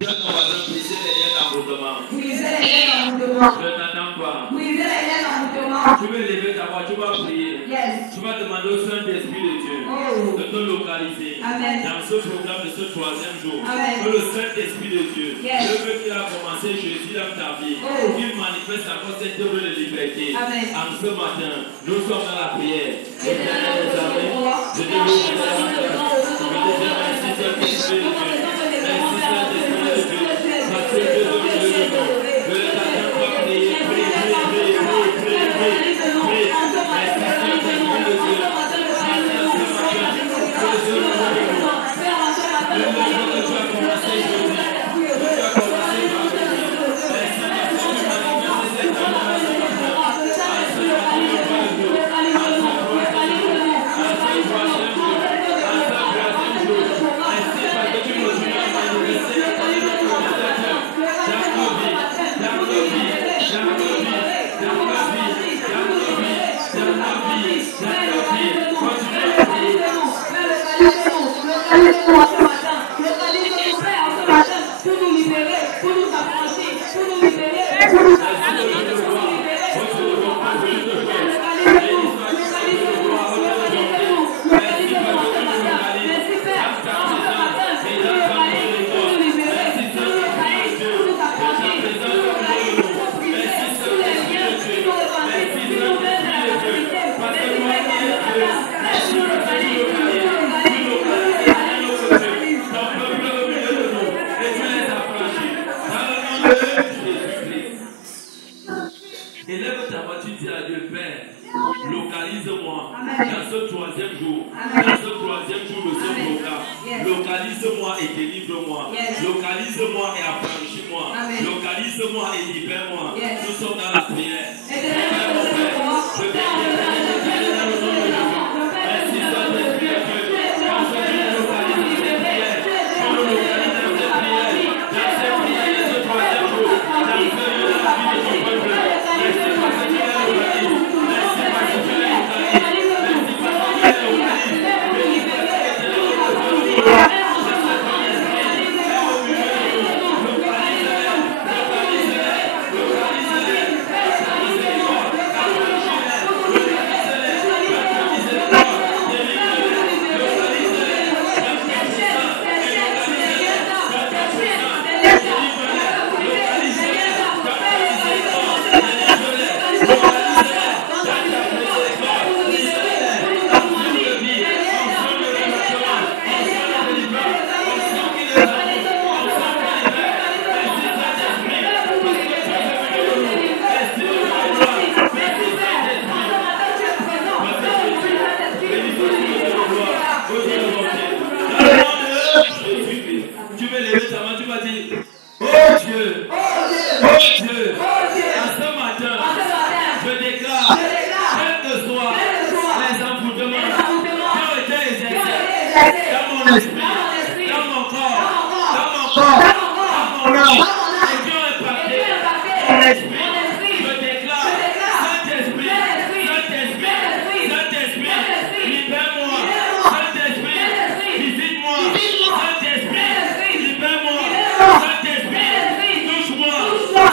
Je n'attends pas. Tu veux lever ta voix, tu vas prier. Yes. Tu vas demander au Saint-Esprit de Dieu de te localiser. Amen. Dans ce programme de ce 3e jour. Amen. Que le Saint-Esprit de Dieu, Yes. le feu qu'il a commencé jeudi dans ta vie, qu'il manifeste encore cette œuvre de liberté. Amen. En ce matin, nous sommes dans la prière. Je te remercie, Saint-Esprit de Dieu. Merci, Saint-Esprit de Dieu. Parce que Dieu donne le nom. Je ne t'attends pas prier. Élève ta voix, tu dis à Dieu, Père, localise-moi dans ce 3e jour, dans ce 3e jour de ce programme. Localise-moi et délivre-moi. Localise-moi et affranchis-moi. Localise-moi et libère-moi. Nous sommes dans la prière.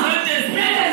Saint-Esprit,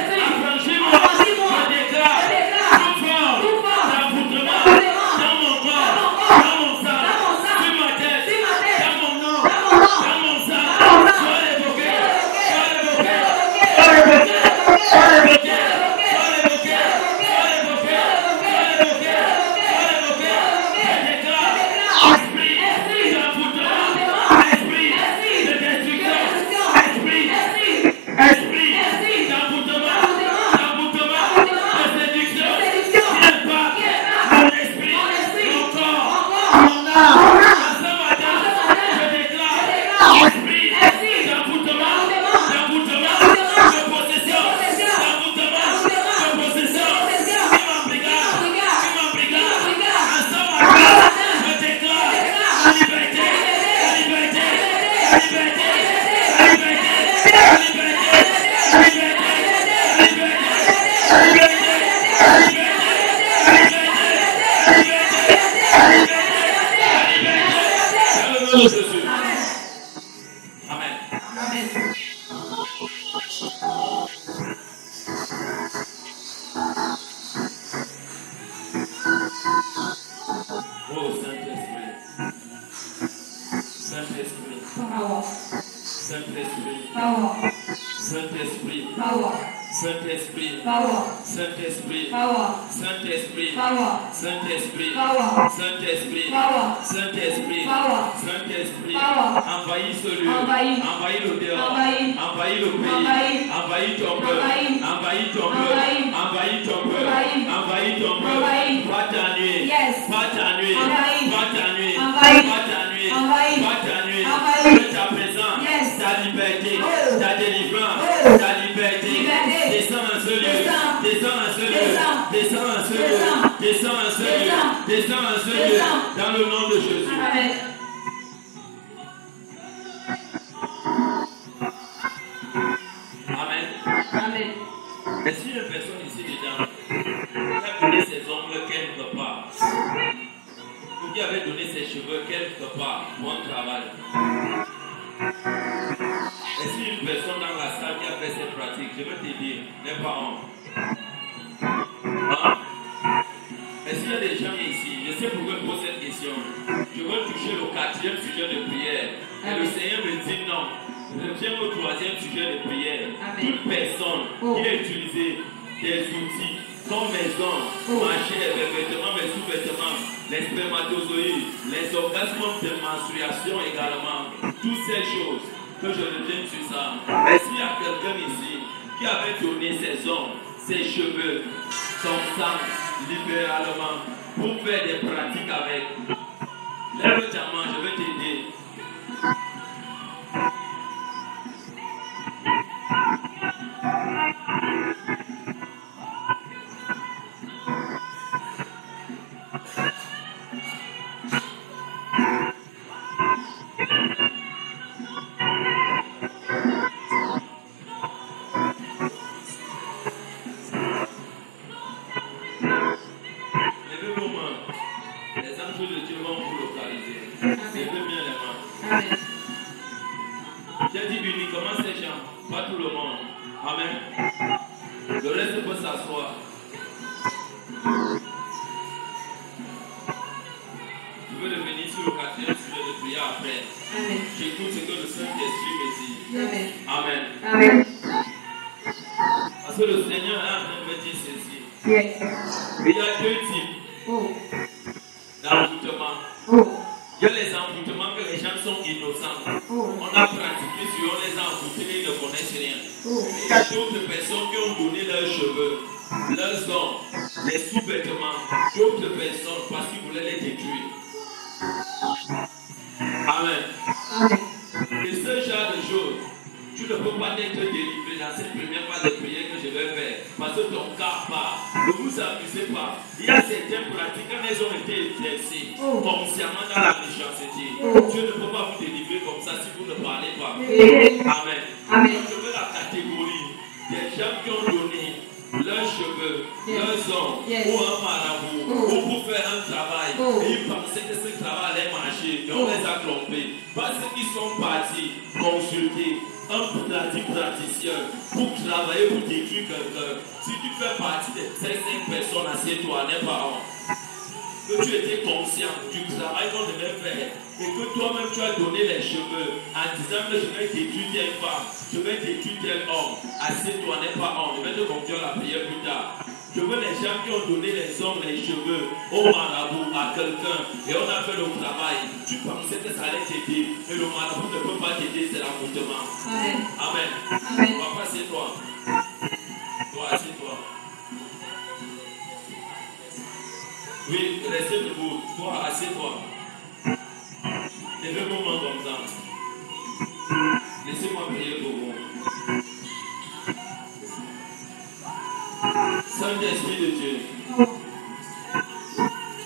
Saint-Esprit. Power. Saint-Esprit. Power. Saint-Esprit. Power. Saint-Esprit. Power. Saint-Esprit. Power. Saint-Esprit. Power. Saint-Esprit. Power. Saint-Esprit. Power. Saint-Esprit. Power. Envahis ce lieu. Envahis. Envahis le dehors. Envahis. Envahis le pays. Envahis. Envahis ton peuple. Envahis. Envahis ton peuple. Envahis. Envahis ton peuple. Envahis. Envahis ton peuple. Envahis. Pas ta nuit. Yes. Pas ta nuit. Envahis. Pas ta nuit. Envahis. Pas ta nuit. Envahis. Pas ta nuit. Envahis. Que ta présence. Yes. Ta liberté. Oh. Ta délivrance. Oh. Ta liberté. Liberté. Descends dans ce lieu. Descends. Descends dans ce lieu. Descends. Descends dans ce lieu. Descends. Descends dans ce lieu. Descends. Descends dans ce lieu. Descends. Dans le nom de Jésus. Amen. Amen. Amen. Est-ce qu'il y a une personne ici dedans qui a donné ses ongles quelque part, ou qui avait donné ses cheveux quelque part pour un travail? Est-ce qu'il y a une personne dans la salle qui a fait cette pratique? Je veux te dire, n'aie pas honte. Hein? Est-ce qu'il y a des gens ici? Je sais pourquoi je pose cette question. Je veux toucher le 4e sujet de prière. Et le Seigneur me dit non. Je viens au 3e sujet de prière. Amen. Toute personne qui a utilisé des outils comme mes ongles, ma chair, mes vêtements, mes sous-vêtements, les spermatozoïdes, les orgasmes de menstruation également, toutes ces choses que je reviens sur ça. Est-ce qu'il y a quelqu'un ici qui avait donné ses ongles, ses cheveux, son sang libéralement pour faire des pratiques avec? Lève ta main, je vais t'aider. Levez vos mains. Les anges de Dieu vont vous localiser. Levez bien les mains. Amen. J'ai dit uniquement ces gens, pas tout le monde. Amen. Le reste peut s'asseoir. Je veux revenir sur le 4e sujet de prière après. Amen. J'écoute ce que le Saint-Esprit me dit. Amen. Amen. Amen. Parce que le Seigneur est en train de me dire ceci. Yes. Il y a deux types Oh. d'envoûtement. Oh. Il y a les envoûtements que les gens sont innocents. Oh. On a pratiqué sur eux, les envoûtés, ils ne connaissent rien. Oh. Il y a d'autres personnes qui ont donné leurs cheveux, leurs ongles, les sous-vêtements, d'autres personnes parce qu'ils voulaient les détruire. Amen. Amen. Et ce genre de choses, tu ne peux pas être délivré dans cette première phase de prière que je vais faire parce que ton cas part. Ne vous abusez pas. Il y a certaines pratiques, quand elles ont été exercées consciemment dans la méchanceté, Dieu ne peut pas vous délivrer comme ça si vous ne parlez pas. Amen. Amen. Je veux la catégorie des gens qui ont donné leurs cheveux, leurs ongles ou un marabout ou pour faire un travail. Et ils pensaient que ce travail allait marcher et on les a trompés. Parce qu'ils sont partis consulter un praticien pour travailler, pour détruire quelqu'un. Si tu fais partie de ces 5 personnes, assieds-toi, n'es pas honte. Que tu étais conscient du travail qu'on devait faire et que toi-même tu as donné les cheveux en disant que je vais détruire telle femme, je vais détruire tel homme. Assieds-toi, n'es pas honte. Je vais te conduire à la prière plus tard. Je veux les gens qui ont donné les ongles, les cheveux au marabout, à quelqu'un, et on a fait le travail. Tu pensais que ça allait t'aider, mais le marabout ne peut pas t'aider, c'est l'envoûtement. Amen. Amen. Amen. Papa, c'est toi. Toi, assieds-toi. Oui, restez debout. Toi, assieds-toi. Levez vos mains comme ça. Laissez-moi prier pour vous. Saint-Esprit de Dieu,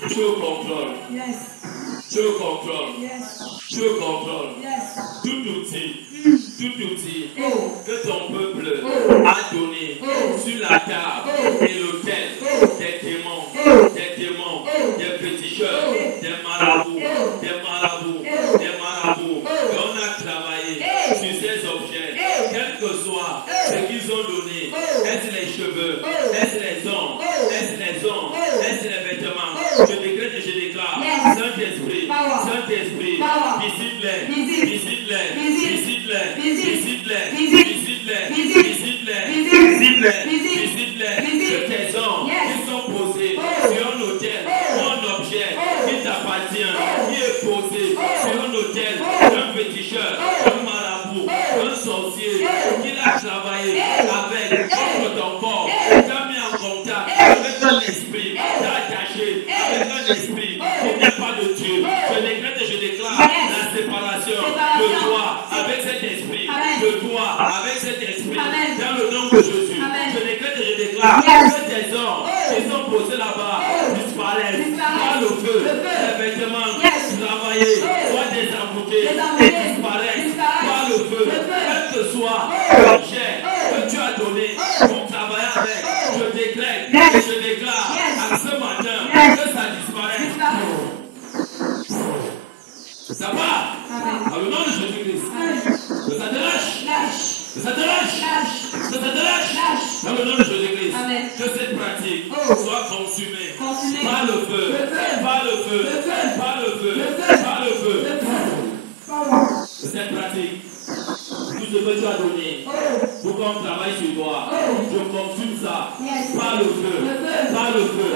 tu contrôles. Yes. Tu contrôles. Yes. Tu contrôles. Yes. Tout outil que ton peuple a donné sur la table et l'autel des démons, des féticheurs, des marabouts. Et on a travaillé sur ces objets, quel que soit ce qu'ils ont donné. Est-ce les cheveux? Est-ce les ongles? Est-ce les ongles? Est-ce les vêtements? Je décrète et je déclare. Saint-Esprit, Saint-Esprit, visite-les, visite-les, visite-les, Que tes hommes qui sont posés sur un autel ou un objet qui t'appartient, qui est posé sur un autel d'un féticheur, d'un marabout, d'un sorcier, qui l'a travaillé avec contre ton corps, t'a mis en contact avec un esprit, t'a attaché avec un esprit qui n'est pas de Dieu. Je décrète et je déclare la séparation de toi avec cet esprit, de toi avec cet esprit, dans le nom de Jésus. Je décrète et je déclare que tes hommes qui sont posés là-bas disparaissent par le feu, les vêtements travaillés, soient désemboutés et disparaissent par le feu, quel que soit l'objet que tu as donné pour travailler avec. Je décrète et je déclare à ce matin que ça disparaisse. Ça part dans le nom de Jésus-Christ. Que ça te lâche. Que ça te lâche. Que ça te lâche. Dans le nom de Jésus-Christ. Que cette pratique soit consumée par le feu. Par le feu. Par le feu. Par le feu. Que cette pratique, tout ce que tu as donné pour qu'on travaille sur toi, je consume ça par le feu. Par le feu.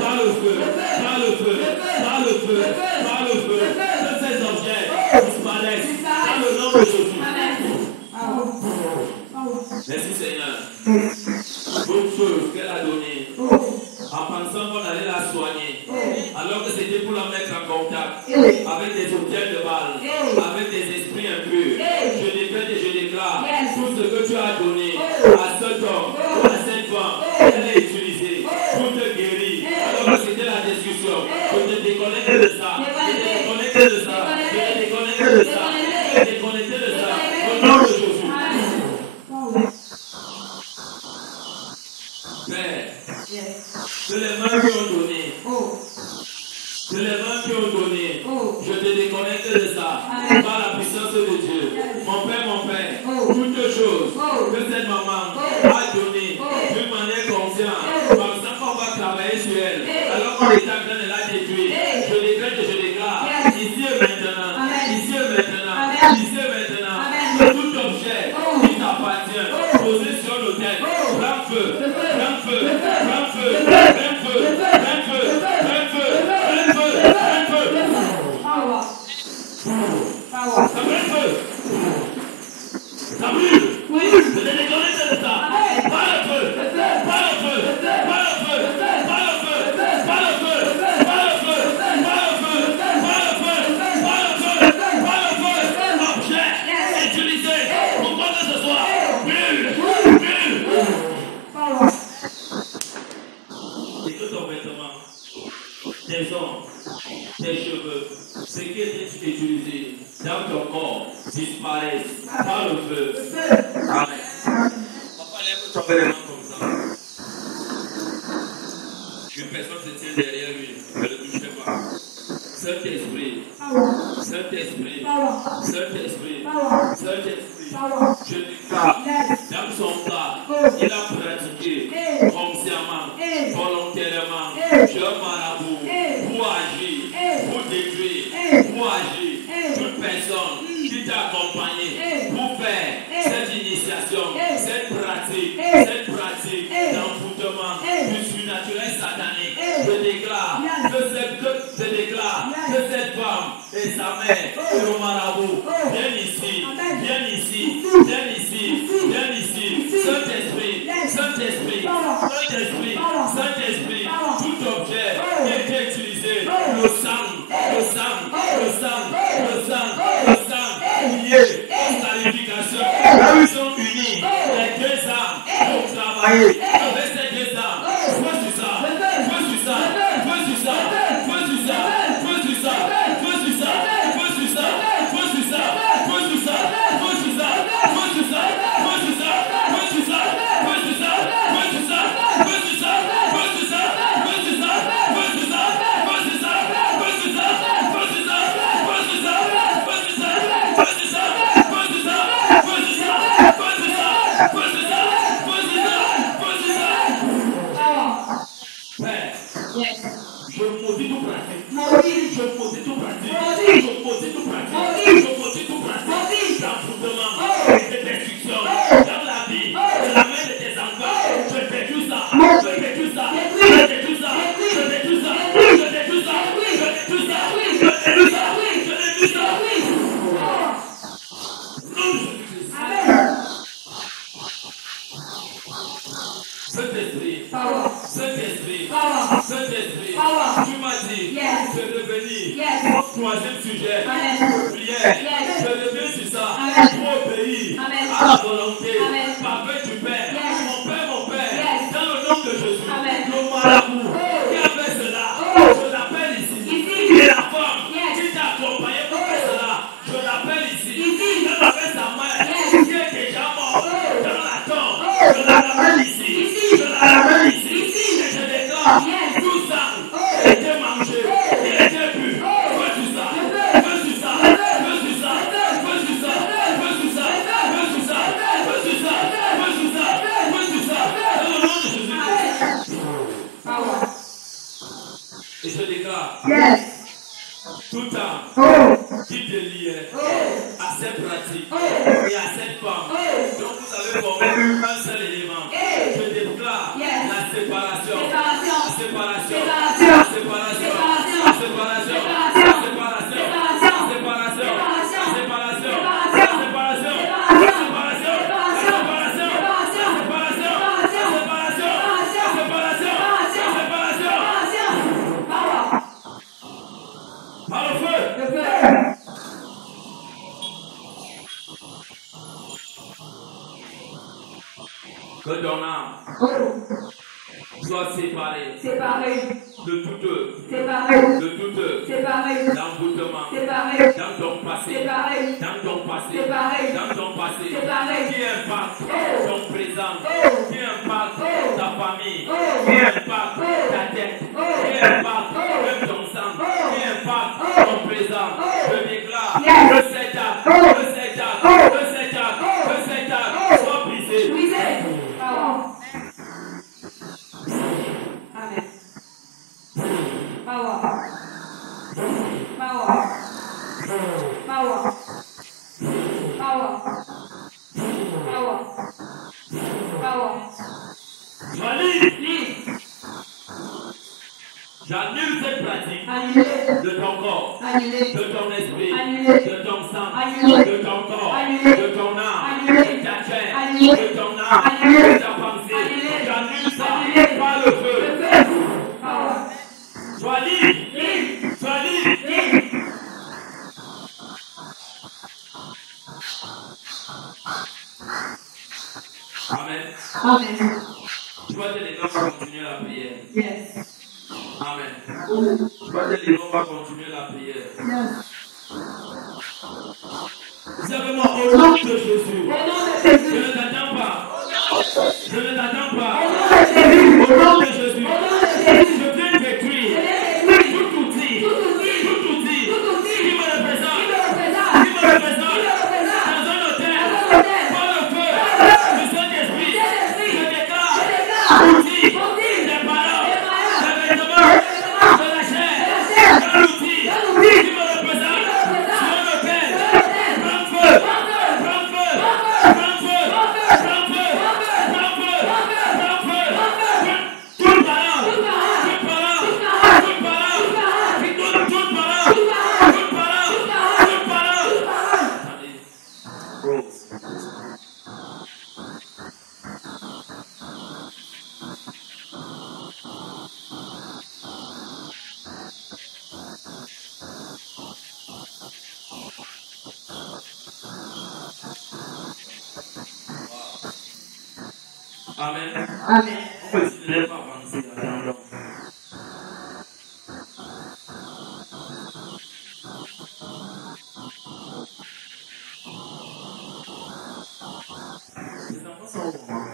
Par le feu. Par le feu. Par le feu. Par le feu. Que ces objets disparaissent dans le nom de Jésus. Merci Seigneur. Bonne chose qu'elle a donnée en pensant qu'on allait la soigner, alors que c'était pour la mettre en contact avec des hôtels de balles, avec des esprits impurs. Je décrète et je déclare tout ce que tu as donné à cet homme ou à cette femme, elle est utilisée pour te guérir, alors que c'était la discussion. Je te déconnecte de ça. Je te déconnecte de ça. Je te déconnecte de ça. Je te déconnecte de ça. Au nom de Jésus. Père, que les mains qui ont donné, je te déconnecte de ça par la puissance de Dieu. Mon Père, toutes choses que cette maman a donné d'une manière consciente, pensant qu'on va travailler sur elle, alors qu'on est en train de la détruire, je décrète et je déclare, ici et maintenant, que tout objet qui t'appartient, posé sur l'autel, prends feu. Ça brûle. Je te déconnecte de ça. Pas le feu. Objet utilisé pour quoi que ce soit. Brûle. Et que ton vêtement, tes ongles, tes cheveux, ce qui est utilisé dans ton corps disparaissent par le feu. Amen. Papa, lève ton vêtement comme ça. Une personne se tient derrière lui, ne le touchez pas. Saint-Esprit, je déclare, dans son cas, il a pratiqué consciemment, volontairement, je marabout, pour agir, pour détruire, pour agir, toute personne qui t'a accompagné pour faire cette initiation, cette pratique d'envoûtement du surnaturel satanique. Je déclare que cette femme et sa mère et le marabout viennent ici. Saint-Esprit, tout objet qui a été utilisé, le sang, lié aux qualifications, ils sont unis, les deux âmes pour travailler avec ces deux âmes. Feu sur ça. Je maudis tout pratique. D'envoûtement et de destruction. sujet de prière. Je reviens sur ça pour obéir à la volonté parfaite du Père. Mon Père, dans le nom de Jésus, le marabout qui a fait cela, je l'appelle ici. Et la femme qui t'a accompagné pour faire cela, je l'appelle ici. Elle avait sa mère qui est déjà morte dans la tombe. Je la ramène ici. Je la ramène ici. Et je déclare tout ça qui était mangé, qui était bu. Fais sur ça. Fais sur ça. Fais sur ça. Fais sur ça. Fais sur ça. Fais sur ça. Fais sur ça. Fais sur ça. Fais sur ça. Dans le nom de Jésus. Et je déclare tout temps qui te liait à cette pratique et à cette femme dont vous avez formé un seul élément. Je déclare la séparation. La séparation. La séparation. La séparation. La séparation. La séparation. La séparation. La séparation. La séparation. Par le feu. Que ton âme soit séparée de toute d'emboutement dans ton passé, qui impacte ton présent, qui impacte ta famille, qui impacte ta tête, qui impacte même ton sang, qui impacte ton présent. Je déclare que cet acte soit brisé. Amen. Power. Power. Power. Power. Power. Power. J'annule cette pratique de ton corps, de ton esprit, de ton sang, de ton corps, de ton âme, de ta chair, de ton âme, de ta pensée. J'annule ça par le feu. Sois libre. Sois libre. Amen. Tu vas te lever, on va continuer la prière. Yes. Amen. Tu vas te lever, on va continuer la prière. Vous savez moi, au nom de Jésus, je ne t'attends pas. Je ne t'attends pas. Au nom de Jésus, je viens détruire tout outil qui me représente dans un hôtel, par le feu du Saint-Esprit. Je déclare outil des paroles, des vêtements, de la chair, un outil qui me représente sur un hôtel. Prends feu, prends feu, prends feu, prends feu, prends feu, prends feu. Toute parole, toute parole, toute parole, toute parole, toute parole, toute parole. Amen. On peut se lever pour avancer. Attendons. Les enfants sont au moment.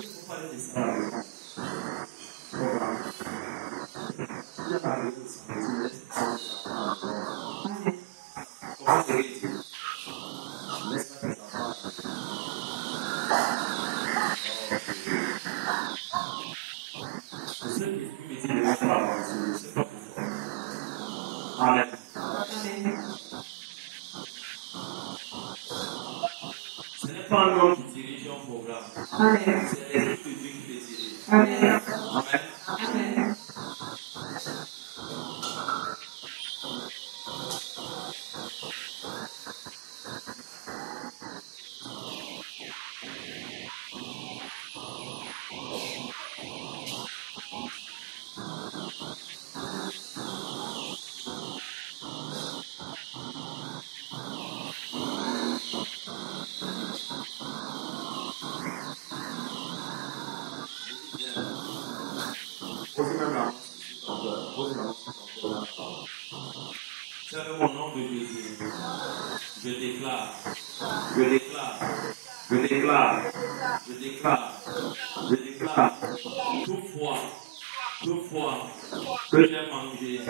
Il faut parler de ça. Il y a parlé de ça. On va se réunir. Laisse pas tes enfants. Je sais que l'esprit me dit de ne pas avancer. Je ne sais pas pourquoi. Amen. Ce n'est pas un homme qui dirige un programme. C'est l'esprit de Dieu qui le dirige. Amen. Amen. de Jésus, je déclare, je déclare, je déclare, je déclare, je déclare, toute foi que j'ai mangé,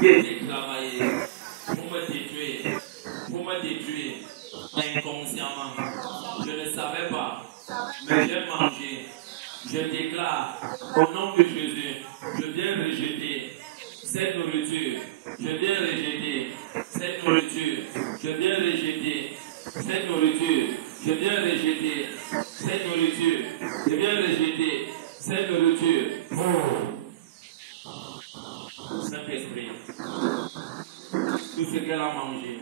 qui était travaillé pour me détruire inconsciemment. Je ne savais pas, mais j'ai mangé. Je déclare au nom de Jésus, je viens rejeter cette nourriture. Je viens rejeter cette nourriture. Je viens rejeter cette nourriture. Je viens rejeter cette nourriture. Je viens rejeter cette nourriture. Saint-Esprit, tout ce qu'elle a mangé,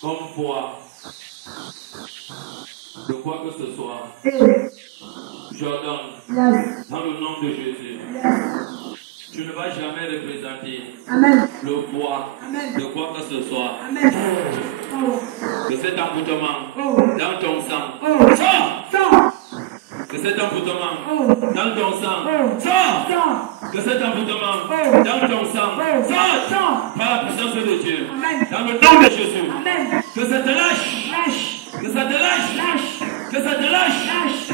comme foi, de quoi que ce soit, j'ordonne dans le nom de Jésus. Tu ne vas jamais représenter le poids de quoi que ce soit. Que cet emboutement dans ton sang sort. Que cet emboutement dans ton sang sort. Que cet emboutement dans ton sang sort. Par la puissance de Dieu. Dans le nom de Jésus. Que ça te lâche. Que ça te lâche. Que ça te lâche.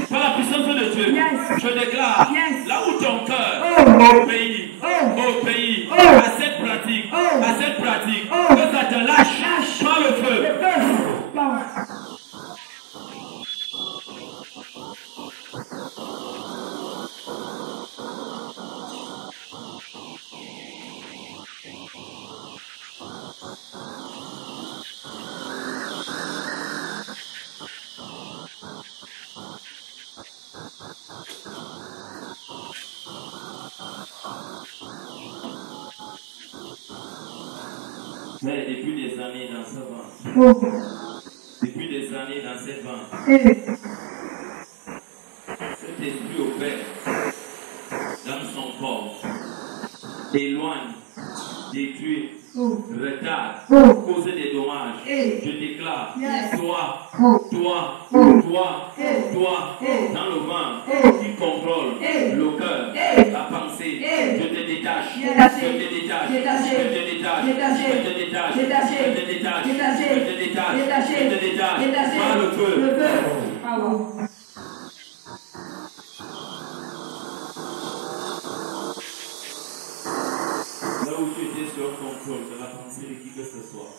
Par la puissance de Dieu. Je déclare là où ton cœur obéit à cette pratique, que ça te lâche par le feu. Mais depuis des années dans ce ventre, depuis des années dans cette ventre, cet esprit opère dans son corps, éloigne, détruit, retarde, cause des dommages. Je déclare, toi, dans le ventre, qui contrôle le cœur, la pensée, je te détache, par le feu. Là où tu étais sur le contrôle de la pensée de qui que ce soit,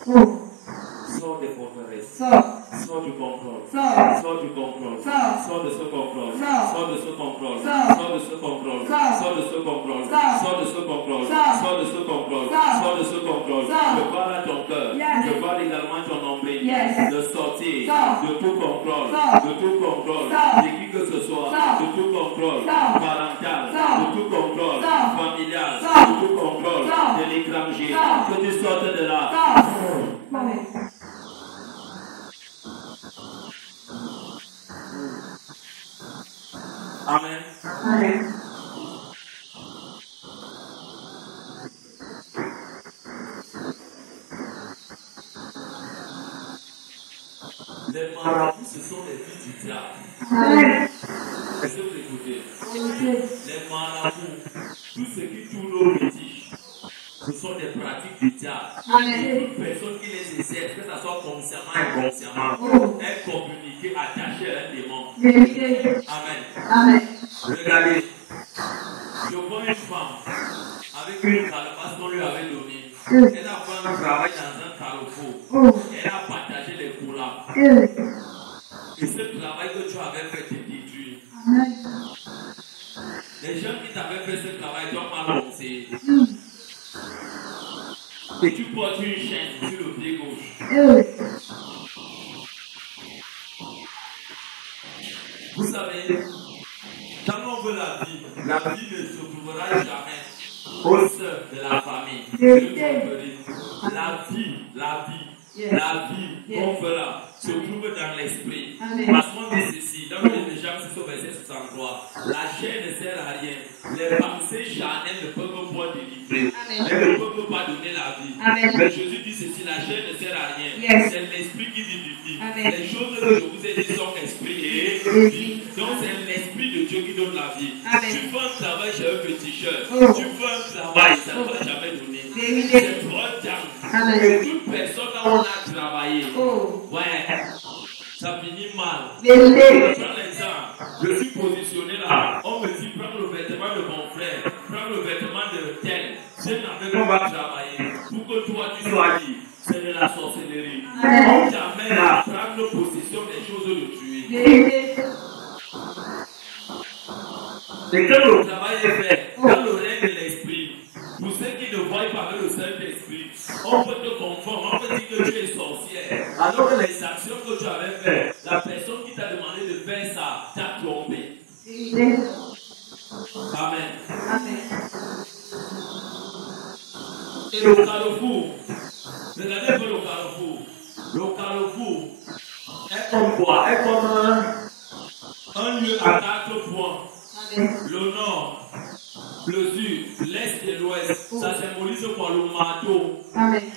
sors des forteresses, sors du contrôle, sors du contrôle, sors de ce contrôle, sors de ce contrôle, sors de ce contrôle, sors de ce contrôle, sors de ce contrôle, sors de ce contrôle, sors de ce contrôle. Je parle à ton cœur, je parle également à ton nombril, de sortir de tout contrôle, de qui que ce soit, de tout contrôle parental, de tout contrôle familial, de tout contrôle de l'étranger, que tu sortes de là. Amen. Amen. Les marabouts, ce sont les fils du diable. Amen. Est-ce que vous écoutez? Les marabouts, tout ce qui tourne au fétiche, ce sont des pratiques du diable. Amen. Toute personne qui les exerce, que ce soit consciemment et inconsciemment, est communiquée, attachée à un démon. Amen. Amen. Regardez, je vois une femme avec une calebasse qu'on lui avait donnée. Elle a fait un travail dans un carrefour. Elle a partagé les couleurs. Et ce travail que tu avais fait te détruit. Les gens qui t'avaient fait ce travail t'ont mal pensé. Et tu portes une chaîne sur le pied gauche. Vous savez, quand on veut la vie ne se trouvera jamais au sein de la famille. La vie qu'on fera se trouve dans l'esprit. Parce qu'on dit ceci, dans le livre de Jacques 6 au verset 63, la chair ne sert à rien. Les pensées charnelles ne peuvent pas délivrer. Elles ne peuvent pas donner la vie. Mais Jésus dit ceci, la chair ne sert à rien. C'est l'esprit qui vivifie. Les choses que je vous ai dit sont esprit et vie. Donc c'est l'esprit de Dieu qui donne la vie. Tu fais un travail chez un féticheur. Tu fais un travail C'est trop dingue. Et toute personne là où on a travaillé, ouais, ça finit mal. Je prends l'exemple. Je suis positionné là. On me dit prends le vêtement de mon frère, prends le vêtement de tel. C'est avec on va travailler. Pour que toi tu sois dit, c'est de la sorcellerie. On t'amène à prendre possession des choses de Dieu. Et quand le travail est fait, dans le règne de l'esprit, pour ceux qui ne voient pas avec le Saint-Esprit, on peut te confondre, on peut dire que tu es sorcière. Alors que les actions que tu avais faites, la personne qui t'a demandé de faire ça t'a trompé. Amen. Et le carrefour, regardez un peu le carrefour. Le carrefour est comme quoi? Est comme un lieu à 4 points. Le nord, le sud, l'est et l'ouest, ça symbolise quoi? Le marteau. Amen.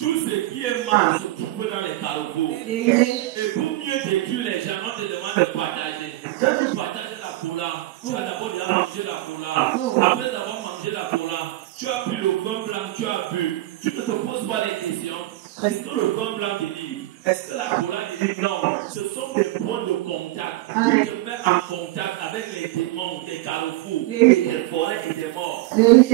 Tout ce qui est mal se trouve dans les carrefours. Et pour mieux détruire les gens, on te demande de partager. Quand tu partages la cola, tu as d'abord déjà mangé la cola. Après avoir mangé la cola, tu as pris le vin blanc, tu as bu. Tu ne te poses pas les questions. Est-ce que le vin blanc te dit? Est-ce que la cola te dit? Non. Ce sont des points de contact. Tu te mets en contact avec les démons, des carrefours, des forêts et des morts. Le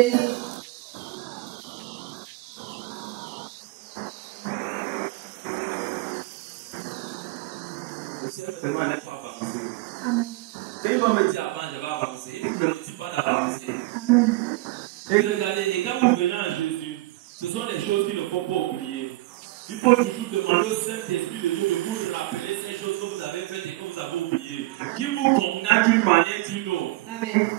Seigneur n'est pas avancé. Quand il va me dire avant, je vais avancer. Il ne me dit pas d'avancer. Et regardez, et quand vous venez à Jésus, ce sont des choses qu'il ne faut pas oublier. Il faut toujours demander au Saint-Esprit de Dieu de vous rappeler ces choses que vous avez faites et que vous avez oubliées. Qui vous condamne d'une manière d'une autre.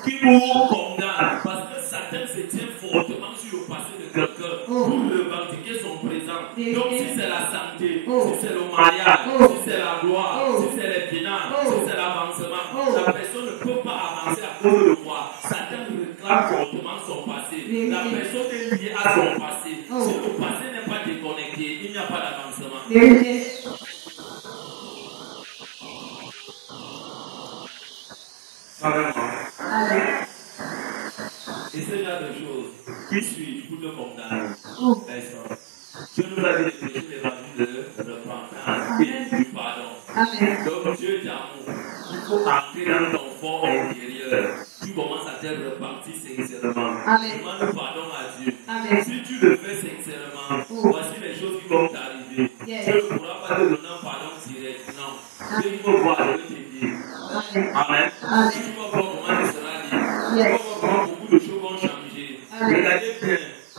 Qui vous condamne. Parce que Satan se tient fortement sur le passé de quelqu'un pour le revendiquer son présent. Donc si c'est la santé, si c'est le mariage, si c'est la gloire, si c'est les finances, si c'est l'avancement, la personne ne peut pas avancer à cause de moi. Satan réclame fortement son passé. La personne est liée à son passé. Si le passé n'est pas déconnecté, il n'y a pas d'avancement. Et ce genre de choses, qui suis-je pour te condamner? Personne. Dieu nous a dit de prêcher l'évangile de repentance et du pardon. Donc Dieu est amour. Il faut entrer dans ton fort intérieur. Tu commences à te repentir sincèrement. Demande pardon à Dieu. Si tu le fais sincèrement, voici les choses qui vont t'arriver. Dieu ne pourra pas te donner un pardon direct. Non. Dieu faut voir, je vais te dire. Amen. Tu vas voir comment tu seras libre. Tu vas voir comment beaucoup de choses vont changer. Regardez bien.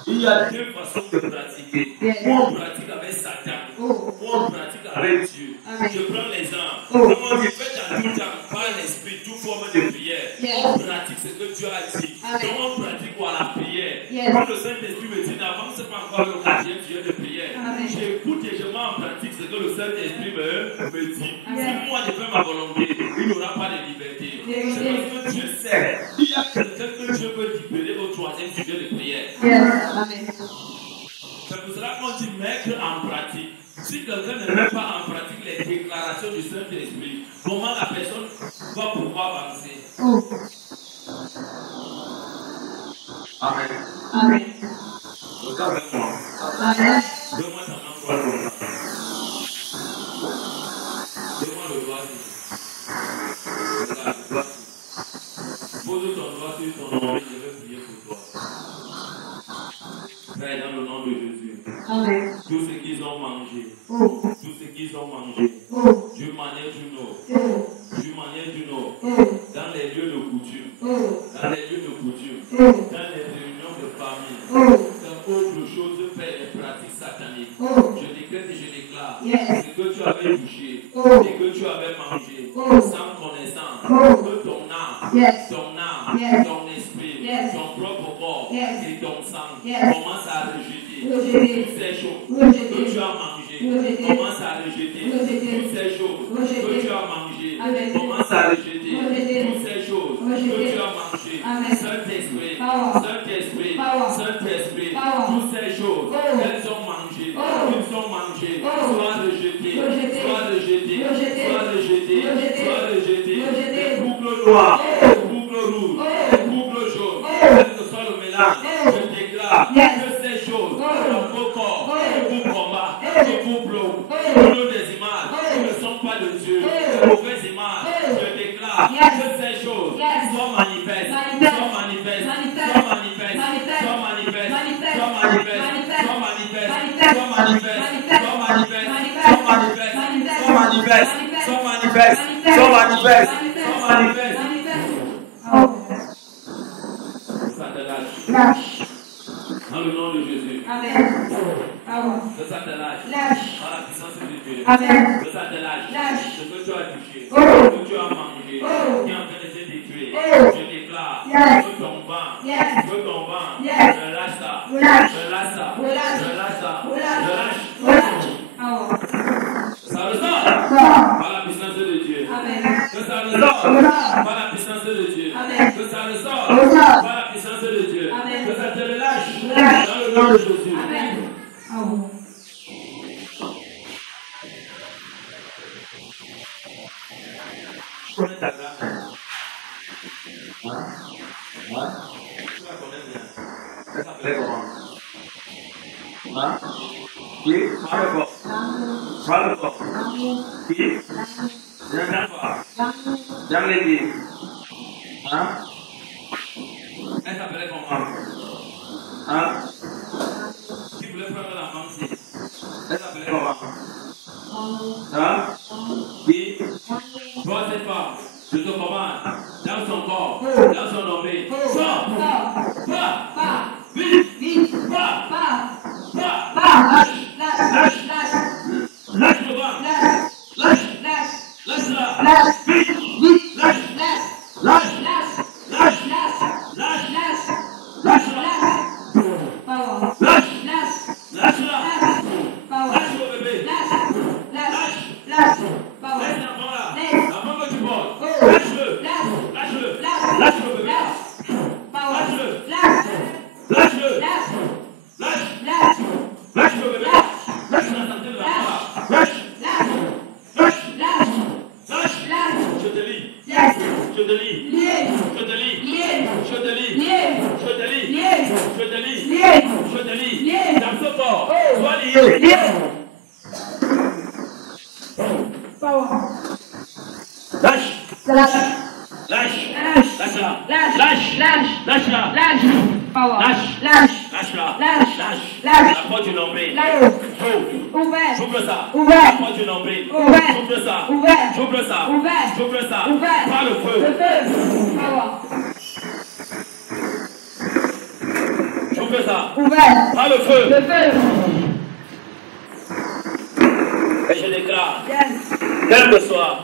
Il y a 2 façons de pratiquer. Ou on pratique avec Satan, ou on pratique avec Dieu. Je prends l'exemple. Comme on dit, faites à tout temps, par l'esprit, toute forme de prière. On pratique ce que Dieu a dit. Donc on pratique quoi? La prière. Quand le Saint-Esprit me dit, n'avance pas encore le 4e sujet de prière. J'écoute et je mets en pratique ce que le Saint-Esprit me dit. Si moi je fais ma volonté, il n'y aura pas de liberté. C'est parce que Dieu sait. Il y a quelqu'un que Dieu peut libérer au 3e sujet de prière. C'est pour cela qu'on dit mettre en pratique. Si quelqu'un ne met pas en pratique les déclarations du Saint-Esprit, comment la personne va pouvoir avancer? Amen. Regarde avec moi. Donne-moi ta main droite comme ça. Donne-moi le doigt ici. Regarde, le doigt ici. Pose ton doigt sur ton nombril, je vais prier pour toi. Père, dans le nom de Jésus. Tout ce qu'ils ont mangé, tout ce qu'ils ont mangé, d'une manière d'une autre, dans les lieux de coutume, dans les réunions de famille, dans autre chose, Père, les pratiques sataniques. Je décrète et je déclare ce que tu avais touché, ce que tu avais mangé, sans connaissance, que ton âme, ton esprit, ton propre corps et ton sang commencent à rejeter toutes ces choses que tu as mangées. Commence à rejeter toutes ces choses que tu as mangées. Commence à rejeter toutes ces choses que tu as mangées. Saint-Esprit, toutes ces choses qu'elles ont mangées, soient rejetées, les boucles noires, les boucles rouges, les boucles jaunes, quel que soit le mélange, je déclare déclare que ces choses, dans vos corps, vous combat, vous bloquent, vous donnent des images qui ne sont pas de Dieu, de mauvaises images. Je déclare que ces choses soient manifestes, soient manifestes, soient manifestes, soient manifestes, soient manifestes, soient manifestes, soient manifestes, soient manifestes, soient manifestes, soient manifestes, soient manifestes, soient manifestes, soient manifestes. Ça te lâche. Dans le nom de Jésus. Amen. Que ça te lâche. Par la puissance de Dieu. Amen. Que ça te lâche. Ce que tu as touché, ce que tu as mangé, qui est en train de te détruire. Je déclare que ton vent, je lâche ça. Je lâche ça. Je lâche ça. Je lâche. Ça ressort par la puissance de Dieu. Que ça ressort par la puissance de Dieu. Que ça ressort par la puissance de Dieu. Que ça te relâche dans le nom de Jésus. Je connais ta grand-mère. Tu la connais bien. Elle s'appelait comment? Oui, parle fort. Qui? J'aime les dire. Elle s'appelait comment? Qui voulait prendre la femme? Elle s'appelait comment? Qui? Toi, cette femme, je te commande, dans son corps, dans son nombril, sors! Va! Vite! Va! Lâche le vent! Lâche-la! Vite! Lâche! Lâche-la! Lâche le bébé! Lâche l'enfant là! L'enfant que tu portes! Lâche-le! Lâche le bébé! Lâche-le! Lâche le bébé! Lâche la santé de l'enfant! Lâche! Je te lis! Je te lis! Dans ce corps, sois lié! Lâche! La porte du nombril. J'ouvre ça. La porte du nombril. J'ouvre ça. Par le feu. J'ouvre ça. Par le feu. Et je déclare, quel que soit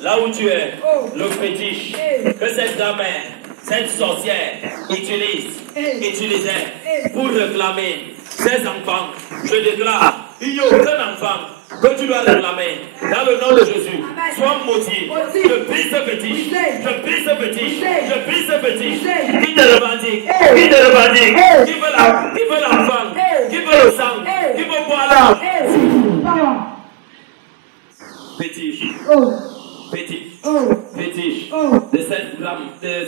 là où tu es, le fétiche, que cette gamine, cette sorcière utilisait pour réclamer ses enfants, je déclare, il n'y a aucun enfant que tu dois réclamer. Dans le nom de Jésus, sois maudit. Je brise ce fétiche. Qui te revendique. Qui veut l'enfant. Qui veut le sang. Qui veut boire l'âme. Fétiche de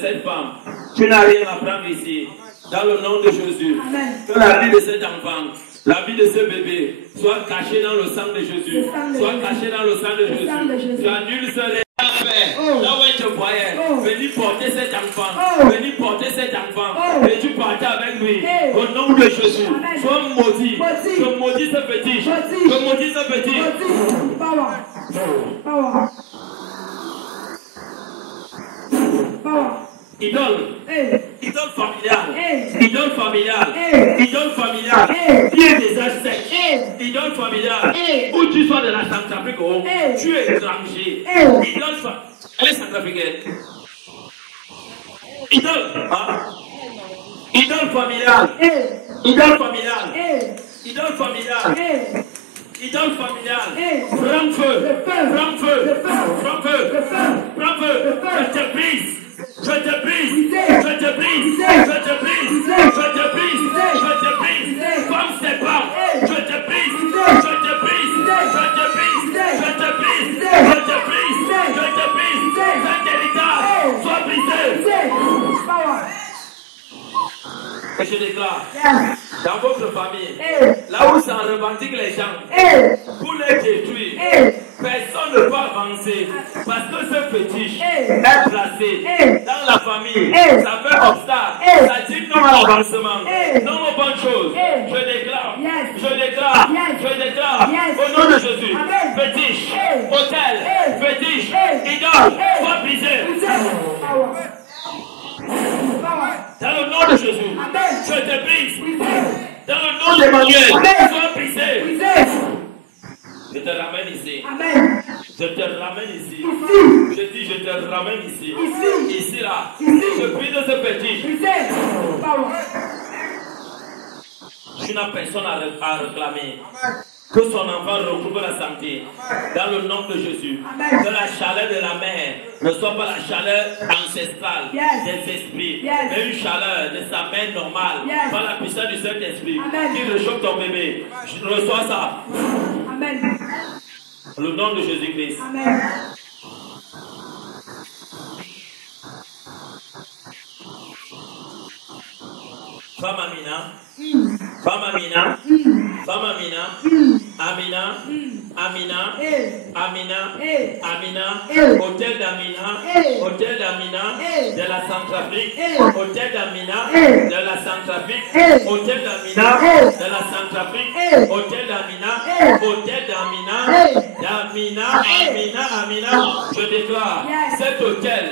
cette femme. Tu n'as rien à prendre ici. Dans le nom de Jésus, que la vie de cet enfant, la vie de ce bébé soit cachée dans le sang de Jésus. Tu annules ce rêve. Là où elle te voyait, venir porter cet enfant, et tu partais avec lui. Au nom de Jésus, sois maudit. Je maudis ce fétiche. Idole familiale, pied des Aztèques, idole familiale, où tu sois de la Centrafrique, tu es étranger, elle est centrafricaine, idole familiale, prends feu, je te brise, comme c'est pas, je te brise, cet héritage soit brisé. Et je déclare dans votre famille, là où ça revendique les gens, pour les détruire, personne ne peut avancer parce que ce fétiche est placé dans la famille, ça fait obstacle, ça dit non à l'avancement, non aux bonnes choses. Je déclare, au nom de Jésus, fétiche, hôtel, fétiche, idole, soit brisé. Dans le nom de Jésus, je te brise. Dans le nom d'Emmanuel, sois brisé. Je te ramène ici. Je te ramène ici. Je dis, je te ramène ici. Ici, là. Je prie de ce fétiche. Je n'ai personne à réclamer. Que son enfant retrouve la santé. Dans le nom de Jésus. Que la chaleur de la mer ne soit pas la chaleur ancestrale des esprits. Mais une chaleur de sa mère normale. Par la puissance du Saint-Esprit. Qui réchauffe ton bébé. Je reçois ça. Amen. Le nom de Jésus-Christ. Amen. Femme Amina. Femme Amina. Femme Amina. Amina. Amina. Amina. Amina. Hôtel d'Amina. Hôtel d'Amina. De la Centrafrique. Hôtel d'Amina. De la Centrafrique. Hôtel d'Amina. De la Centrafrique. Hôtel d'Amina. Hôtel d'Amina. D'Amina. Amina. Amina. Je déclare cet hôtel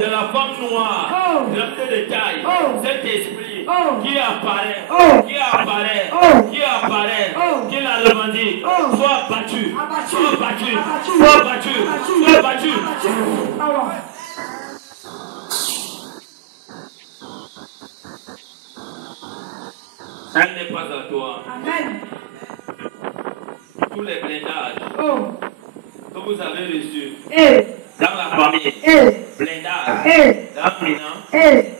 de la femme noire. Rempli de taille. Cet esprit qui apparaît. Qui la revendique, soit battu, soit battu, soit battu, soit battu. Elle n'est pas à toi. Amen. Tous les blindages que vous avez reçus dans la famille, blindage, dans Mina,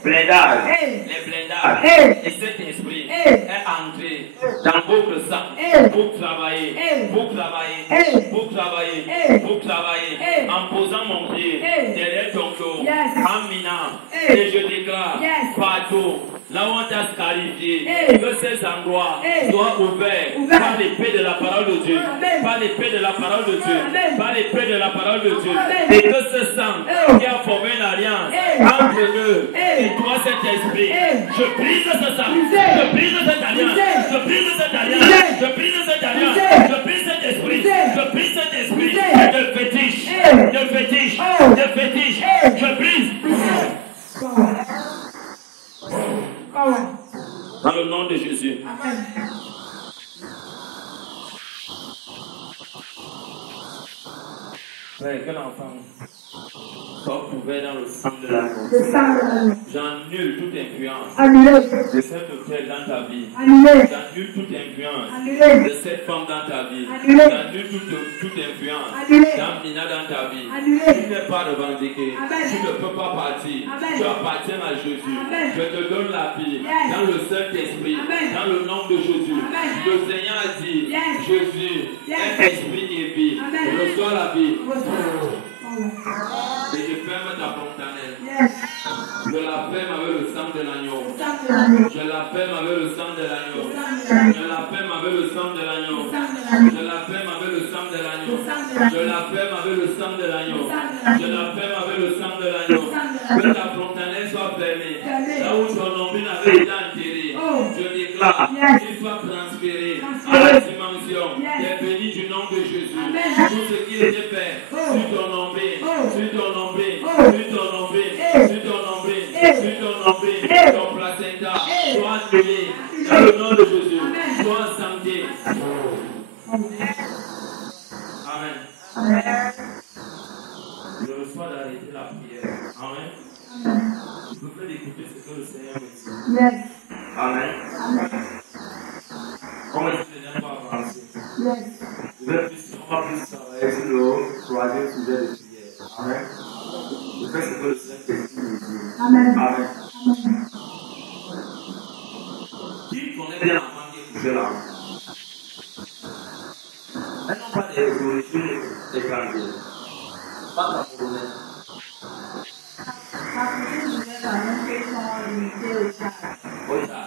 blindage, les blindages, et cet esprit est entré dans votre sang pour travailler, en posant mon pied derrière ton dos, en minant, et je déclare, partout, là où on t'a scarifié, que ces endroits soient ouverts par l'épée de la parole de Dieu, par l'épée de la parole de Dieu, par l'épée de la parole de Dieu, et que ce sang qui a formé une alliance entre eux et toi, cet esprit, je brise ce sang, je brise cette alliance, je brise cette alliance, je brise cette alliance, je brise cet esprit, je brise cet esprit de fétiche, je brise. Dans le nom de Jésus. Amen. Frère, quel enfant soit couvert dans le sang de l'agneau. J'annule toute influence de cet hôtel dans ta vie. J'annule toute influence de cette femme dans ta vie. J'annule toute influence d'Amina dans ta vie. Tu n'es pas revendiqué. Tu ne peux pas partir. Tu appartiens à Jésus. Je te donne la vie dans le Saint-Esprit, dans le nom de Jésus. Le Seigneur a dit, Jésus est esprit et vie. Reçois la vie. Et je ferme ta fontanelle. Je la ferme avec le sang de l'agneau. Je la ferme avec le sang de l'agneau. Je la ferme avec le sang de l'agneau. Je la ferme avec le sang de l'agneau. Je la ferme avec le sang de l'agneau. Je la ferme avec le sang de l'agneau. Que ta fontanelle soit fermée. Là où ton nombril avait été enterré, je déclare qu'il soit transféré à la dimension des bénis du nom de Jésus. Tout ce qui était fait sur ton nombril, sur ton nombril, sur ton nombril, sur ton nombril, sur ton nombril, ton placenta, soit annulé dans le nom de Jésus. Sois en santé. Amen. Je reçois d'arrêter la prière. Amen. Je veux d'écouter ce que le Seigneur me dit. Amen. On va dire que je n'ai pas avancé. On va plus travailler sur le troisième sujet de prière. Amen. Je fais ce que le Seigneur me dit. Amen. Amen. Qui connaît bien l'enfant qui est couché là? Elles n'ont pas des origines étrangères. Pas la polonaise. Oui, ça.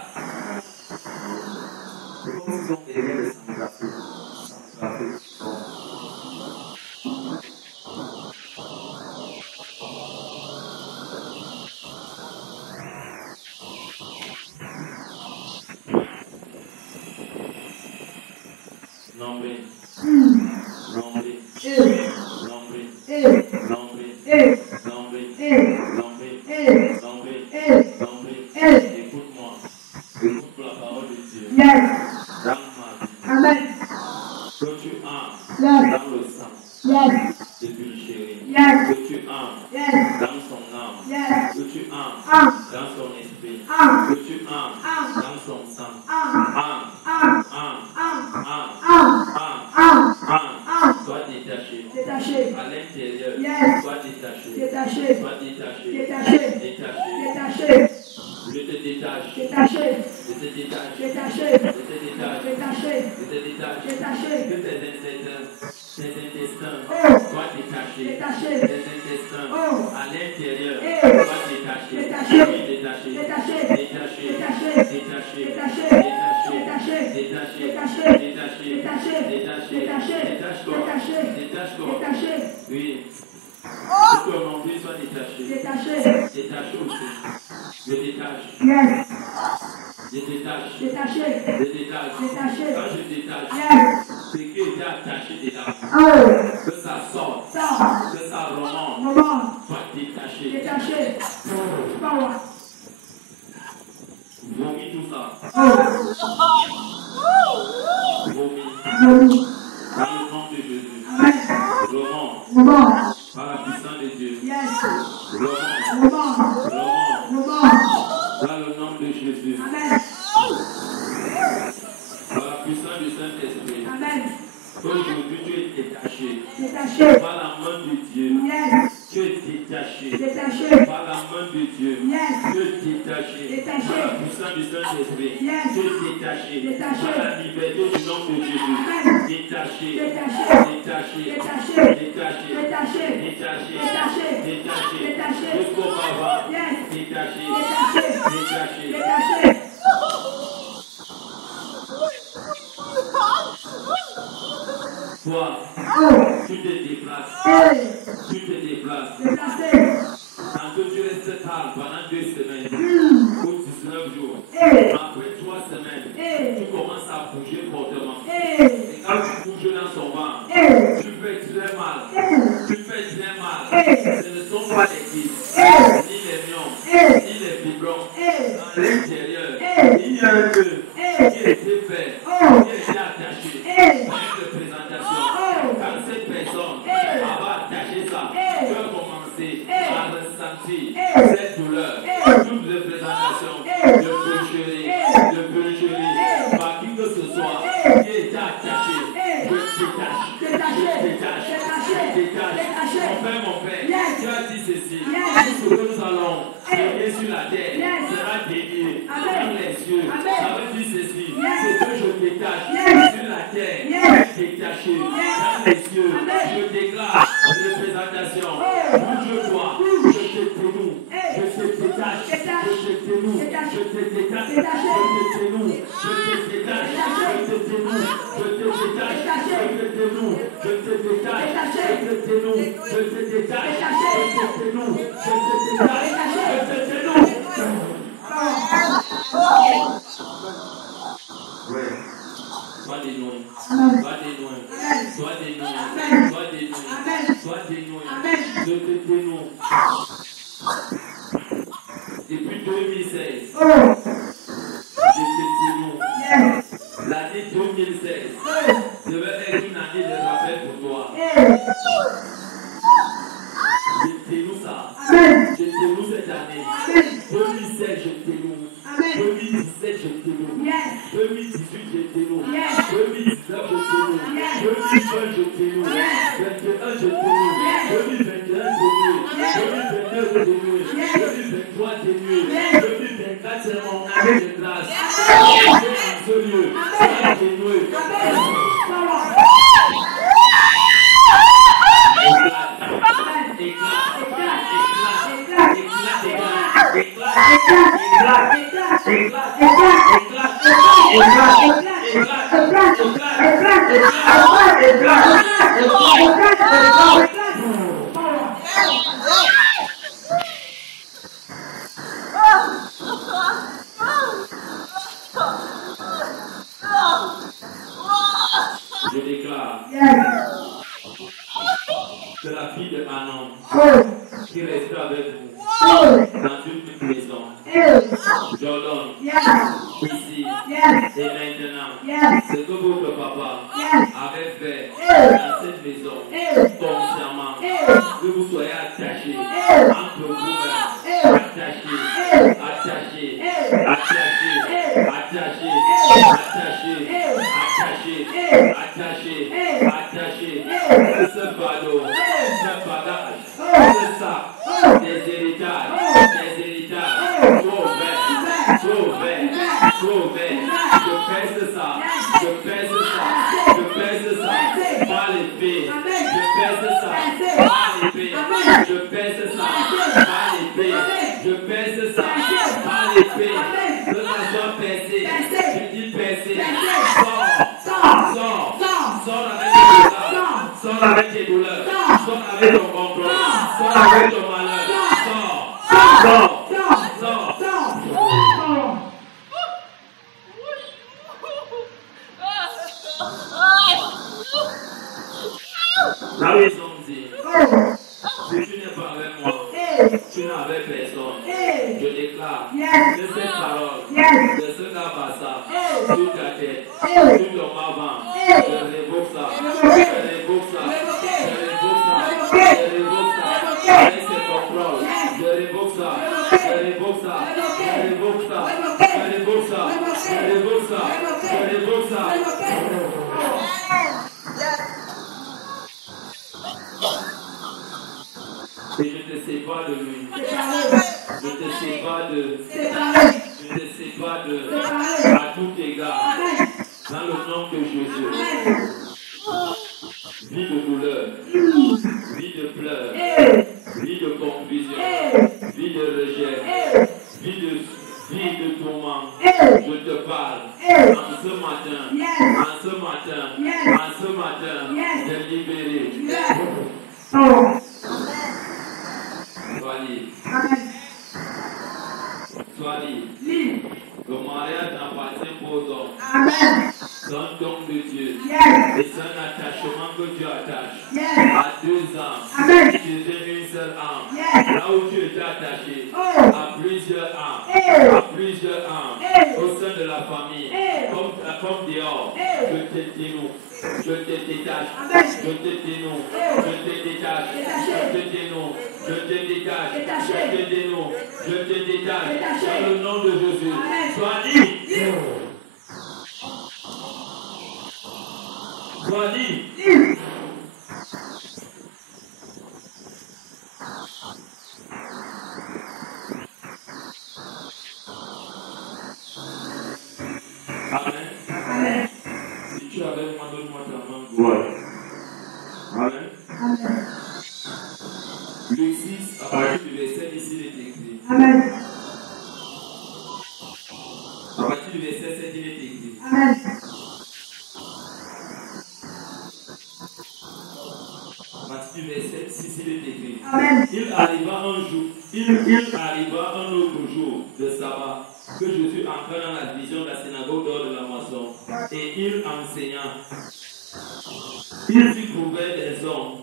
Éclate, Je déclare que la fille de Anon qui reste avec vous dans une maison, j'ordonne ici et maintenant ce que votre papa avait fait dans cette maison consciemment, que vous soyez attachés entre vous-mêmes, attachés, attachés, attachés, attachés, attachés, attachés, attachés, ce fardeau, ce bagage, ce sac, des héritages, trop vert. Je pèse ça, par l'épée, je pèse ça, par l'épée, je pèse ça, par l'épée, je pèse ça, par l'épée, que ça soit percé, je dis percé, sors avec tes douleurs, sors avec ton contrôle, sors avec ton malheur, sors. La maison dit, si tu n'es pas avec moi, tu n'as avec personne. Je déclare que cette parole de ce Kabasa sur ta tête, sur ton avant, je révoque ça, avec ses contrôles, je révoque ça. Et je te sépare de lui. Je te sépare de à tout égard. Dans le nom de Jésus. Vie de douleur, vie de pleurs, vie de confusion, vie de rejet, vie de tourment. Je te parle en ce matin, de libérer. Sois libre. Le mariage n'appartient pas aux hommes. C'est un don de Dieu. Et c'est un attachement que Dieu attache à deux âmes. Tu deviens une seule âme. Là où tu étais attaché à plusieurs âmes, au sein de la famille, comme dehors, je te dénoue. Je te détache, je te dénoue, je te détache, je te dénoue, je te détache, je te dénoue, je te détache, dans le nom de Jésus. Sois libre. Sois libre. Amen. Amen. Si tu avais moi, donne-moi ta main. Voilà. Amen. Amen. Luc 6, à partir du verset ici, il est écrit. Amen. À partir du verset 7, il est écrit. Amen. À partir du verset 6, il est écrit. Amen. Il arriva un autre jour de sabbat que Jésus entra dans la vision de la synagogue d'or de la moisson et il enseigna. Il s'y trouvait des hommes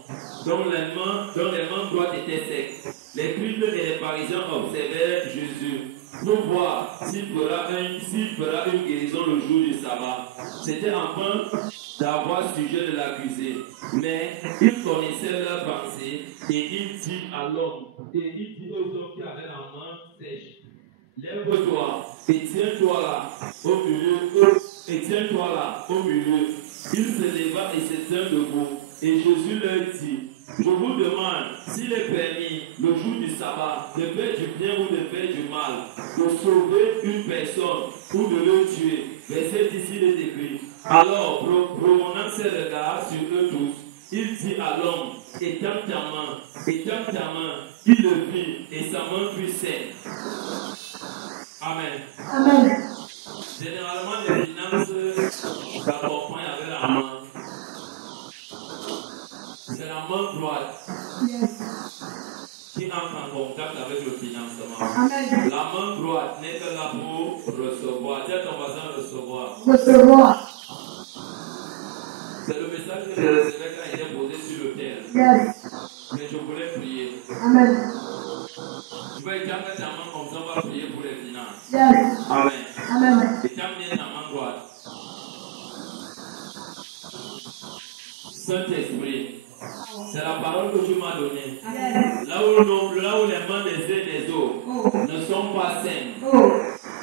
dont les mains droites étaient secs. Les cribles et les pharisiens observaient Jésus pour voir s'il fera une guérison le jour du sabbat. C'était en vain d'avoir sujet de l'accuser, mais il connaissait leurs pensées et il dit aux hommes qui avaient la main sèche: lève-toi et tiens-toi là au milieu. Il se leva et se tint debout. Et Jésus leur dit: je vous demande s'il est permis, le jour du sabbat, de faire du bien ou de faire du mal, de sauver une personne ou de le tuer. Verset ici est écrit. Alors, promenant ses regards sur eux tous, il dit à l'homme: étends ta main. Il le fit et sa main fut saine. Amen. Amen. Généralement, les finances T'accompagne avec la main. C'est la main droite qui entre en contact avec le financement. Amen. La main droite n'est que là pour recevoir. Dis à ton voisin recevoir. Recevoir. C'est le message que j'ai reçu quand il est posé sur le terre. Yes. Mais je voulais prier. Amen. Tu vas étendre ta main comme ça, on va prier pour les finances. Yes. Amen. Amen. Étends bien ta main droite. Saint-Esprit, c'est la parole que tu m'as donnée. Yes. Là où les mains des uns et des autres ne sont pas saines, Oh.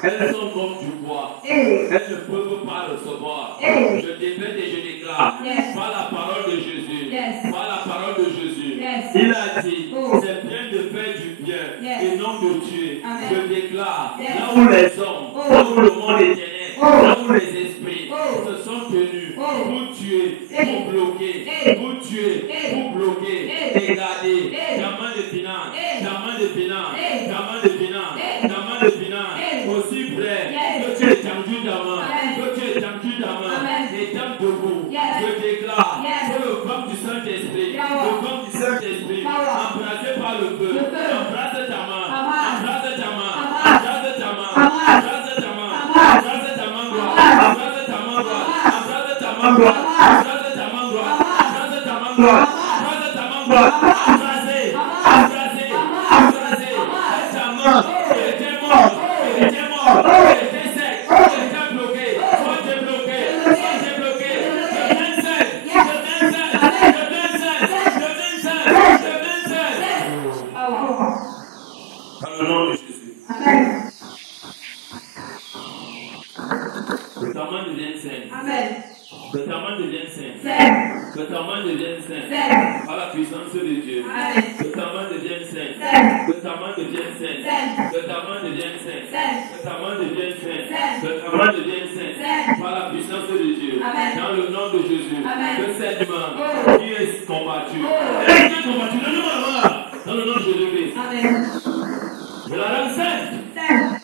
elles sont comme du bois. Hey. Elles ne peuvent pas recevoir. Hey. Je décrète et je déclare Yes. par la parole de Jésus. Yes. Par la parole de Jésus. Yes. Il a dit, Oh. c'est bien de faire du bien Yes. et non de tuer. Amen. Je déclare, Yes. là où les hommes, Oh. là où le monde est ténèbres, Oh. là où les esprits Oh. se sont tenus Oh. pour tuer, Hey. pour bloquer, Hey. pour tuer, Hey. pour bloquer, Hey. et garder Hey. ta main de finance, Hey. ta main de finance, Hey. ta main de finance, Hey. ta main de finance, Hey. aussi près Yes. que tu es tendu ta main, Amen. que tu es tendu ta main, Amen. et tape debout. Yes. Je déclare Yes. que le corps du Saint-Esprit, Power. le corps du Saint-Esprit, Power. embrassé par le feu, Le feu. embrasse ta main, Amen. embrasse ta main, Amen. embrasse ta main, Amen. embrasse ta main, Amen. embrasse ta main droite, Amen. embrasse ta main droite, Amen. embrasse ta main droite, Amen. embrasse ta main droite, Amen. embrasse ta main droite, embrasse ta main droite, embrassez, embrassez, embrassez, ta main, elle était morte, elle était morte, elle était sec, elle était bloquée, soit débloqué, soit débloqué, deviens sec, deviens sec, deviens sec, deviens sec, deviens sec. Power. Dans le nom de Jésus, Amen. que ta main devienne saine, Amen. que ta main devienne saine, Saint. que ta main devienne saine, Saint. par la puissance de Dieu, Amen. que ta main devienne saine, Saint. que ta main devienne saine, Saint. que ta main devienne saine, Saint. que ta main devienne saine, Saint. que ta main devienne saine, Saint. par la puissance de Dieu, Amen. dans le nom de Jésus, Amen. que cette main Oh. qui est combattue, Oh. elle qui est combattue, donne-moi la main, dans le nom de Jésus-Christ, Amen. je la rends saine. Saint.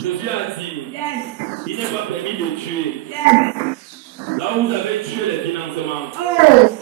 Jésus a dit, Yes. il n'est pas permis de tuer. Yes. Là où vous avez tué les financements, Oh.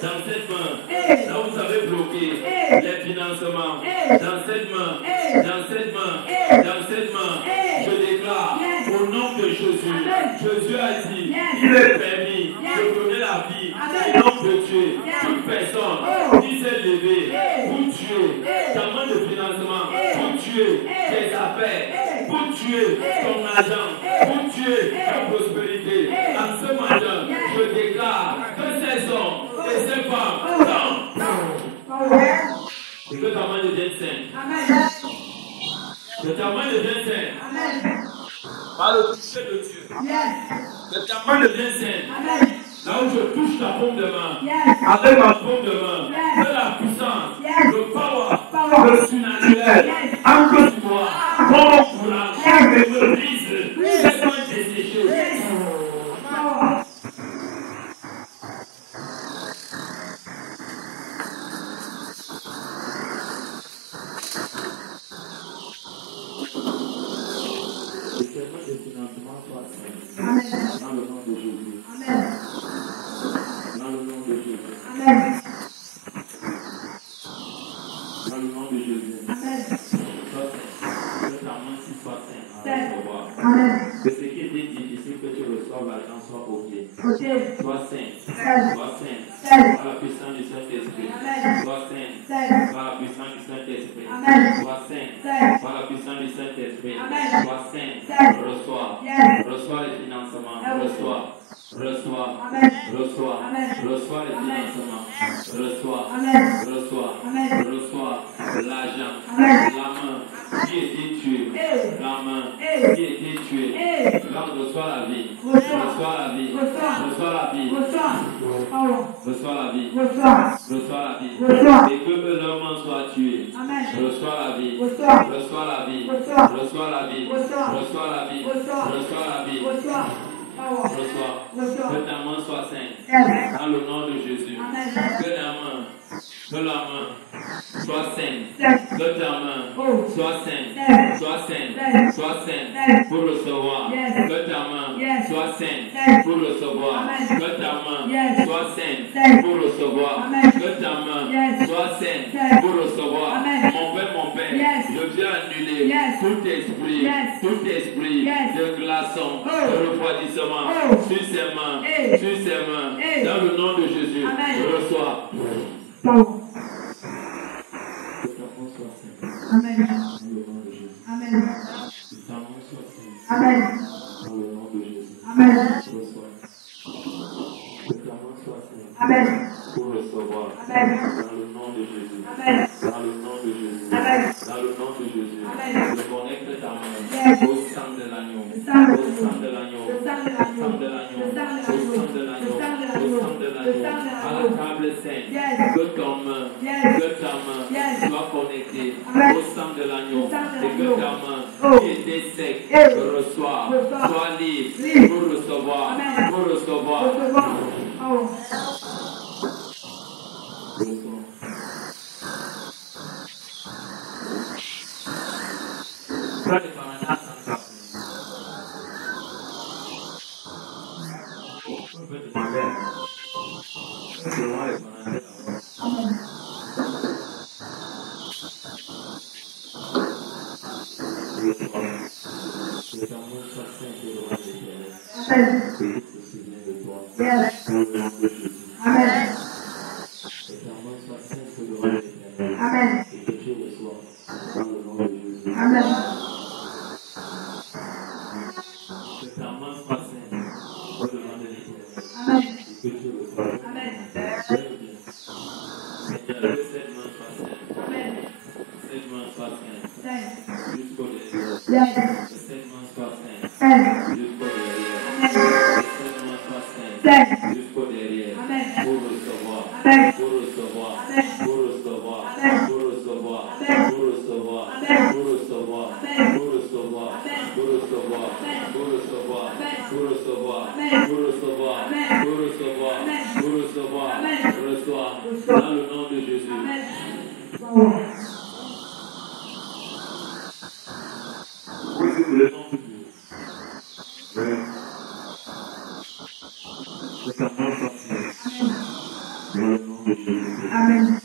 dans cette main, Hey. là où vous avez bloqué Hey. les financements, Hey. dans cette main, Hey. dans cette main, Hey. dans cette main, Hey. je déclare Yes. au nom de Jésus, Amen. Jésus a dit, Yes. il est permis Yes. de donner la vie Amen. et non de tuer Yes. toute personne Oh. qui s'est levée Hey. pour tuer Hey. ta main de financement, Hey. pour tuer Hey. tes affaires, Hey. pour tuer Hey. ton argent, Hey. pour tuer Hey. ta prospérité. Hey. En ce matin, Yes. je déclare que ces hommes et ces femmes Oh. tombent Power. et que ta main devienne saine. Amen. Que ta main devienne saine Amen. par le toucher de Dieu. Yes. Que ta main devienne saine. Amen. Là où je touche ta paume de main, Yes. avec ma paume de main, Yes. que la puissance, Yes. le power, Power. le surnaturel, Yes. entre toi, mon courage, Yes. et me brise cette main desséchée. Yes. Power. Que ces mains de financement soient saines. Amen. Dans le nom de Jésus. Amen. Dans le nom de Jésus. Amen. Dans le nom de Jésus. Amen. Sois saine. Que ta main si soit saine à Saine. recevoir. Amen. Que ce qui était difficile que tu reçoives l'argent soit OK. Ok. Sois saine. Saint. Sois saine. Saine. Par la puissance du Saint-Esprit. Amen. Sois saine. Saint. Par la puissance du Saint-Esprit. Amen. Sois saine. Saint. Par la puissance du Saint-Esprit. Amen. Sois saine. Saint. Reçois. Yes. Reçois les financements. Amen. Reçois. Reçois. Amen. Reçois. Amen. Reçois les Amen. financements. Reçois. Amen. Reçois. Amen. Reçois l'argent. Amen. La main qui était tuée. Hey. La main Hey. qui était tuée. Hey. Là, reçois la vie. Reçois. Reçois la vie. Reçois. Reçois la vie. Reçois. Power. Reçois la vie. Reçois. Reçois la vie. Reçois. Et que leurs mains soient tuées. Amen. Reçois la vie. Reçois. Reçois la vie. Reçois. Reçois la vie. Reçois. Reçois la vie. Reçois. Reçois la vie. Reçois. Power. Reçois. Reçois. Que ta main soit sainte. Yes. Dans le nom de Jésus. Amen. Que la main Sois sainte. Sainte. Que ta main Oh. soit sainte. Sainte. Sois sainte. Sainte. Sois sainte. Sainte. Pour recevoir. Yes. Que ta main Yes. soit sainte. Sainte. Pour recevoir. Amen. Que ta main Yes. soit sainte. Sainte. Pour recevoir. Amen. Que ta main Yes. soit sainte. Sainte. Pour recevoir. Amen. Mon Père, Yes. je viens annuler Yes. tout esprit, Yes. tout esprit Yes. de glaçon, Oh. de refroidissement Oh. sur ses mains, Hey. sur ses mains. Hey. Dans le nom de Jésus, Amen. reçois. Power. Que ta main soit sainte. Amen. Dans le nom de Jésus. Amen. Que ta main soit sainte. Amen. Dans le nom de Jésus. Amen. Reçois. Que ta main soit sainte. Amen. Pour recevoir. Amen. Dans le nom de Jésus. Amen. Dans le nom de Jésus. Amen. Dans le nom de Jésus. Amen. Je connecte ta main Yes. au sang de l'agneau. Le sang de Au sang de l'agneau. Le sang de Au l'agneau. sang de l'agneau. Le sang de Au l'agneau. sang de Le l'agneau. sang de Au l'agneau. sang de Le l'agneau. sang de À la l'agneau. table sainte. Yes. Que ton main, Yes. que ta main Yes. soit connectée Amen. au sang de l'agneau. Le sang de Et que l'agneau. ta main Oh. qui était sec Yes. reçoit. Reçoit. Sois libre Libre. pour recevoir. Amen. Pour recevoir. Recevoir. Power. Reçois. Prends les paradis sans on peut demander. Selon les paradis d'abord. Amen. Que ta main soit sainte devant l'Éternel. Amen. Que tu te souviens de toi. Yes. Dans le nom de Jésus. Amen. Que ta main soit sainte devant l'Éternel. Amen. Et que tu reçois. Dans le nom de Jésus. Amen. Que ta main soit sainte au-devant de l'Éternel. Amen. Et que tu reçois. Amen. Seigneur, que cette main soit sainte. Amen. Cette main soit sainte. Sainte. Jusqu'au derrière. Yes. Que cette main soit sainte. Sainte. Jusqu'au derrière. Amen. Que cette main soit sainte. Sainte. Jusqu'au derrière. Amen. Pour recevoir. Amen. Pour recevoir. Amen. Pour recevoir. Amen. Pour recevoir. Amen. Pour recevoir. Amen. Pour recevoir. Amen. Pour recevoir. Amen. Pour recevoir. Amen. Pour recevoir. Amen. Pour recevoir. Amen. Pour recevoir. Amen. Pour recevoir. Amen. Pour recevoir. Amen. Reçois. Reçois. Dans le nom de Jésus. Amen. Power. Oui, c'est le nom de Dieu. Que ta main soit sainte. Amen. Dans le nom de Jésus. Amen.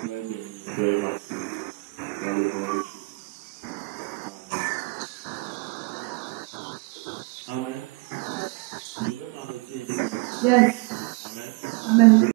Très merci. Dans le nom de Jésus. Amen. Je vais m'arrêter ici. Yes.